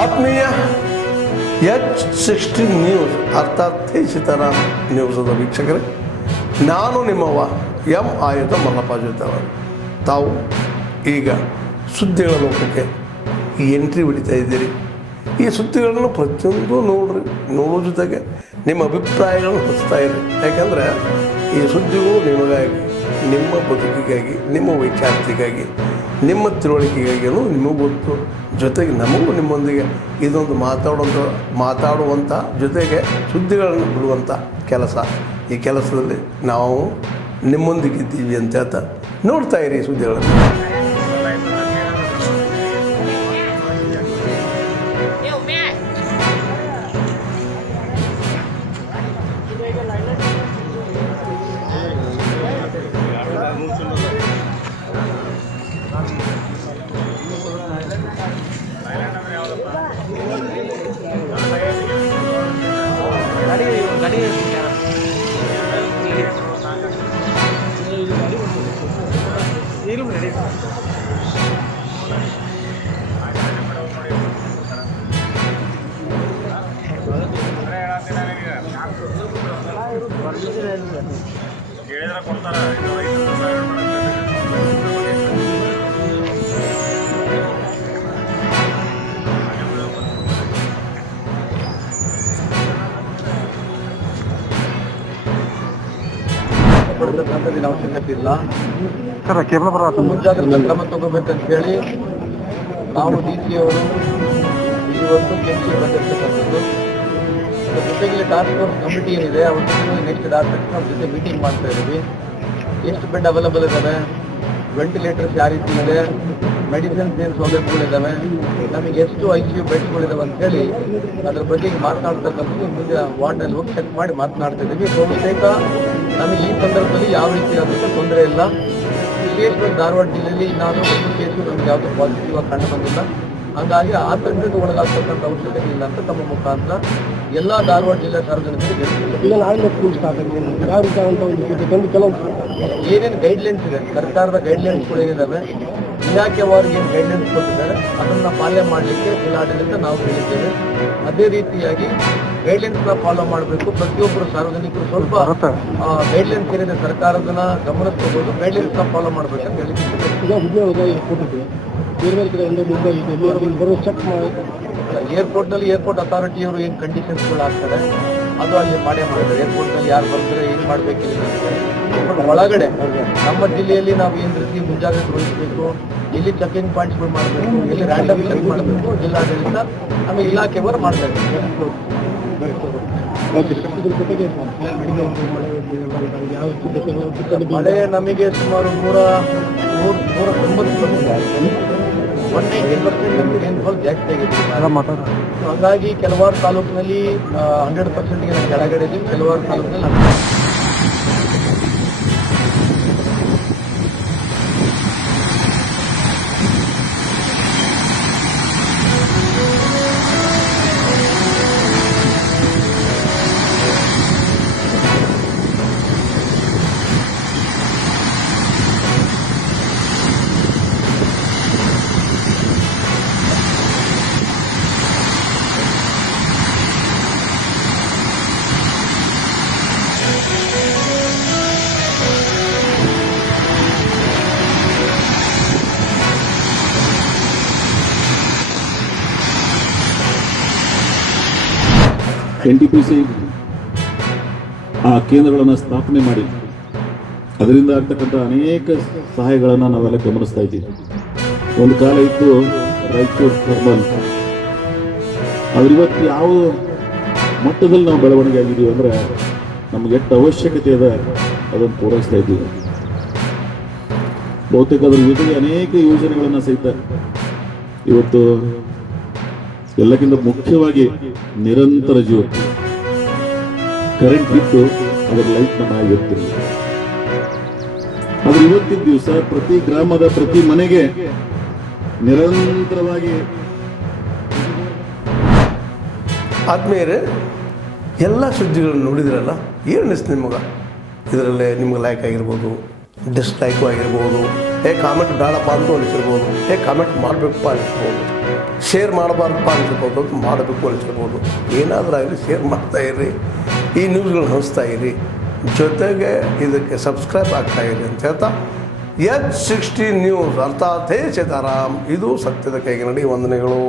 ಆತ್ಮೀಯ H16 news ಅರ್ಥಾತ್ ಸೀತಾರಾಮ್ ನ್ಯೂಸದ ವೀಕ್ಷಕರೇ, ನಾನು ನಿಮ್ಮವ ಎಂ ಆಯುಧ ಮಲ್ಲಪ್ಪ ಜೊತೆವರು. ತಾವು ಈಗ ಸುದ್ದಿಗಳ ಲೋಕಕ್ಕೆ ಎಂಟ್ರಿ ಹೊಡಿತಾ ಇದ್ದೀರಿ. ಈ ಸುದ್ದಿಗಳನ್ನು ಪ್ರತಿಯೊಂದು ನೋಡೋ ಜೊತೆಗೆ ನಿಮ್ಮ ಅಭಿಪ್ರಾಯಗಳನ್ನು ಹೊಸ್ತಾ ಇರಿ. ಯಾಕಂದರೆ ಈ ಸುದ್ದಿಗಳು ನಿಮಗಾಗಿ, ನಿಮ್ಮ ಬದುಕಿಗಾಗಿ, ನಿಮ್ಮ ವೈಚಾರಿಕೆಗಾಗಿ, ನಿಮ್ಮ ತಿಳುವಳಿಕೆಗಾಗಿಯೂ ನಿಮಗೂ ಗೊತ್ತು. ಜೊತೆಗೆ ನಮಗೂ ನಿಮ್ಮೊಂದಿಗೆ ಇದೊಂದು ಮಾತಾಡುವಂಥ ಜೊತೆಗೆ ಸುದ್ದಿಗಳನ್ನು ಬಿಡುವಂಥ ಕೆಲಸ. ಈ ಕೆಲಸದಲ್ಲಿ ನಾವು ನಿಮ್ಮೊಂದಿಗಿದ್ದೀವಿ ಅಂತ ಹೇಳ್ತಾ ನೋಡ್ತಾ ಇರಿ ಸುದ್ದಿಗಳನ್ನು. ಅವಶ್ಯಕತೆ ಇಲ್ಲ ಸರ್. ಕೇವಲ ಮುಂಜಾಗ್ರತಾ ಕ್ರಮ ತಗೋಬೇಕಂತ ಹೇಳಿ ನಾವು ಡಿಸಿಯವರು ಇವತ್ತು ಕೆಂಪಿ ಬಂದಿರ್ತಕ್ಕಂಥದ್ದು. ಜೊತೆಗೆ ಟಾಸ್ಕ್ ಫೋರ್ಸ್ ಕಮಿಟಿ ಏನಿದೆ ಅವತ್ತು ನೆಕ್ಸ್ಟ್ ಡಾಕ್ಟರ್ಸ್ ಅವ್ರ ಜೊತೆ ಮೀಟಿಂಗ್ ಮಾಡ್ತಾ ಇದ್ದೀವಿ. ಎಷ್ಟು ಬೆಡ್ ಅವೈಲಬಲ್ ಇದ್ದಾವೆ, ವೆಂಟಿಲೇಟರ್ಸ್ ಯಾವ ರೀತಿ ಇದೆ, ಮೆಡಿಸಿನ್ಸ್ ಏನು ಸೌಲಭ್ಯಗಳಿದ್ದಾವೆ, ನಮಗೆ ಎಷ್ಟು ICU ಬೆಡ್ಸ್ಗಳಿದಾವೆ ಅಂತೇಳಿ ಅದ್ರ ಬಗ್ಗೆ ಮಾತನಾಡ್ತಕ್ಕಂಥದ್ದು ಮುಂದೆ ವಾರ್ಡ್ನಲ್ಲಿ ಹೋಗಿ ಚೆಕ್ ಮಾಡಿ ಮಾತನಾಡ್ತಾ ಇದ್ದೀವಿ. ಬಹುತೇಕ ನಮಗೆ ಈ ಸಂದರ್ಭದಲ್ಲಿ ಯಾವ ರೀತಿಯಾದಂಥ ತೊಂದರೆ ಇಲ್ಲ. ವಿಶೇಷವಾಗಿ ಧಾರವಾಡ ಜಿಲ್ಲೆಯಲ್ಲಿ ನಾನು ಒಂದು ಕೇಸು ನಮ್ಗೆ ಯಾವುದೂ ಪಾಸಿಟಿವ್ ಆಗಿ ಕಂಡು ಬಂದಿಲ್ಲ. ಹಾಗಾಗಿ ಆತಂಕಕ್ಕೆ ಒಳಗಾಗ್ತಕ್ಕಂಥ ಅವಶ್ಯಕತೆ ಇಲ್ಲ ಅಂತ ತಮ್ಮ ಮುಖಾಂತರ ಎಲ್ಲ ಧಾರವಾಡ ಜಿಲ್ಲೆ ಸಾರ್ವಜನಿಕರಿಗೆ ಏನೇನು ಗೈಡ್ಲೈನ್ಸ್ ಇದೆ, ಸರ್ಕಾರದ ಗೈಡ್ಲೈನ್ಸ್ಗಳು ಏನಿದ್ದಾವೆ, ಇಲಾಖೆವಾರಿಗೆ ಏನು ಗೈಡ್ಲೈನ್ಸ್ ಕೊಟ್ಟಿದ್ದಾರೆ ಅದನ್ನು ಪಾಲನೆ ಮಾಡಲಿಕ್ಕೆ ಜಿಲ್ಲಾಡಳಿತ ನಾವು ಹೇಳಿದ್ದೇವೆ. ಅದೇ ರೀತಿಯಾಗಿ ಗೈಡ್ಲೈನ್ಸ್ನ ಫಾಲೋ ಮಾಡಬೇಕು. ಪ್ರತಿಯೊಬ್ಬರು ಸಾರ್ವಜನಿಕರು ಸ್ವಲ್ಪ ಗೈಡ್ಲೈನ್ಸ್ ಏನಿದೆ ಸರ್ಕಾರದನ್ನ ಗಮನಿಸ್ಕೋಬಹುದು, ಗೈಡ್ಲೈನ್ಸ್ನ ಫಾಲೋ ಮಾಡಬೇಕಂತ ಹೇಳಿದ್ದೀವಿ. ಏರ್ಪೋರ್ಟ್ನಲ್ಲಿ ಏರ್ಪೋರ್ಟ್ ಅಥಾರಿಟಿಯವರು ಏನು ಕಂಡೀಷನ್ಸ್ಗಳು ಆಗ್ತಾರೆ ಅದು ಅಲ್ಲಿ ಮಾಡೇ ಮಾಡ್ತಾರೆ. ಏರ್ಪೋರ್ಟ್ನಲ್ಲಿ ಯಾರು ಬರ್ತಾರೆ ಏನು ಮಾಡಬೇಕಿಲ್ಲ ಬಟ್ ಒಳಗಡೆ ನಮ್ಮ ಜಿಲ್ಲೆಯಲ್ಲಿ ನಾವು ಏನು ರೀತಿ ಮುಂಜಾಗ್ರತೆ ವಹಿಸಬೇಕು, ಎಲ್ಲಿ ಚೆಕಿಂಗ್ ಪಾಯಿಂಟ್ಸ್ಗಳು ಮಾಡಬೇಕು, ಎಲ್ಲಿ ರ್ಯಾಂಡಮ್ ಚೆಕ್ ಮಾಡಬೇಕು, ಜಿಲ್ಲಾಡಳಿತ ನಮ್ಮ ಇಲಾಖೆಯವರು ಮಾಡ್ತಾ ಇದ್ದಾರೆ. ಮಳೆ ನಮಗೆ ಸುಮಾರು 190% ರೇನ್ಫಾಲ್ ಜಾಸ್ತಿ ಆಗಿದೆ. ಹಾಗಾಗಿ ಕೆಲವಾರು ತಾಲೂಕಿನಲ್ಲಿ 100%ಗೆ ಕೆಳಗಡೆ ಇದ್ದೀವಿ, ಕೆಲವಾರು ತಾಲೂಕಿನಲ್ಲಿ NTPC ಆ ಕೇಂದ್ರಗಳನ್ನು ಸ್ಥಾಪನೆ ಮಾಡಿ ಅದರಿಂದ ಆಗ್ತಕ್ಕಂಥ ಅನೇಕ ಸಹಾಯಗಳನ್ನು ನಾವೆಲ್ಲ ಗಮನಿಸ್ತಾ ಇದ್ದೀವಿ. ಒಂದು ಕಾಲ ಇತ್ತು ರಾಯಚೂರು ಥರ್ಮಲ್, ಇವತ್ತು ಯಾವ ಮಟ್ಟದಲ್ಲಿ ನಾವು ಬೆಳವಣಿಗೆ ಆಗಿದ್ದೀವಿ ಅಂದರೆ ನಮ್ಗೆ ಎಷ್ಟು ಅವಶ್ಯಕತೆ ಇದೆ ಅದನ್ನು ಪೂರೈಸ್ತಾ ಇದ್ದೀವಿ. ಬಹುತೇಕ ಅದರ ಜೊತೆಗೆ ಅನೇಕ ಯೋಜನೆಗಳನ್ನು ಸಹಿತ ಇವತ್ತು ಎಲ್ಲಕ್ಕಿಂತ ಮುಖ್ಯವಾಗಿ ನಿರಂತರ ಜ್ಯೋತಿ ಕರೆಂಟ್ ಬಿಟ್ಟು ಅದರ ಲೈಟ್ ನಮ್ಮ ಆಗಿರ್ತಿರಲಿಲ್ಲ. ಆದ್ರೆ ಇವತ್ತಿನ ದಿವಸ ಪ್ರತಿ ಗ್ರಾಮದ ಪ್ರತಿ ಮನೆಗೆ ನಿರಂತರವಾಗಿ ಆದ್ಮೇಲೆ ಎಲ್ಲ ಸುದ್ದಿಗಳನ್ನು ನೋಡಿದ್ರಲ್ಲ, ಏನು ಅನಿಸ್ತು ನಿಮಗೆ? ಇದರಲ್ಲೇ ನಿಮ್ಗೆ ಲೈಕ್ ಆಗಿರ್ಬೋದು, ಡಿಸ್ಲೈಕು ಆಗಿರ್ಬೋದು, ಕಾಮೆಂಟ್ ಬೇಡಪ್ಪ ಅಂತೂ ಅನಿಸಿರ್ಬೋದು, ಕಾಮೆಂಟ್ ಮಾಡಬೇಕಪ್ಪ ಅನಿಸ್ಬೋದು. ಶೇರ್ ಮಾಡಬಾರ್ದಪ್ಪ ಅನ್ಸ್ಬೋದು, ಮಾಡಬೇಕು ಅನ್ಸ್ಬೋದು. ಏನಾದರೂ ಆಗಲಿ ಶೇರ್ ಮಾಡ್ತಾ ಇರಿ, ಈ ನ್ಯೂಸ್ಗಳನ್ನ ಹಂಚ್ತಾ ಇರಿ, ಜೊತೆಗೆ ಇದಕ್ಕೆ ಸಬ್ಸ್ಕ್ರೈಬ್ ಆಗ್ತಾ ಇರಿ ಅಂತ ಹೇಳ್ತಾ H16 ನ್ಯೂಸ್ ಅರ್ಥಾತ್ ಹೇ ಸೀತಾರಾಮ್, ಇದು ಸತ್ಯದ ಕೈಗೆ ನಡಿ. ವಂದನೆಗಳು.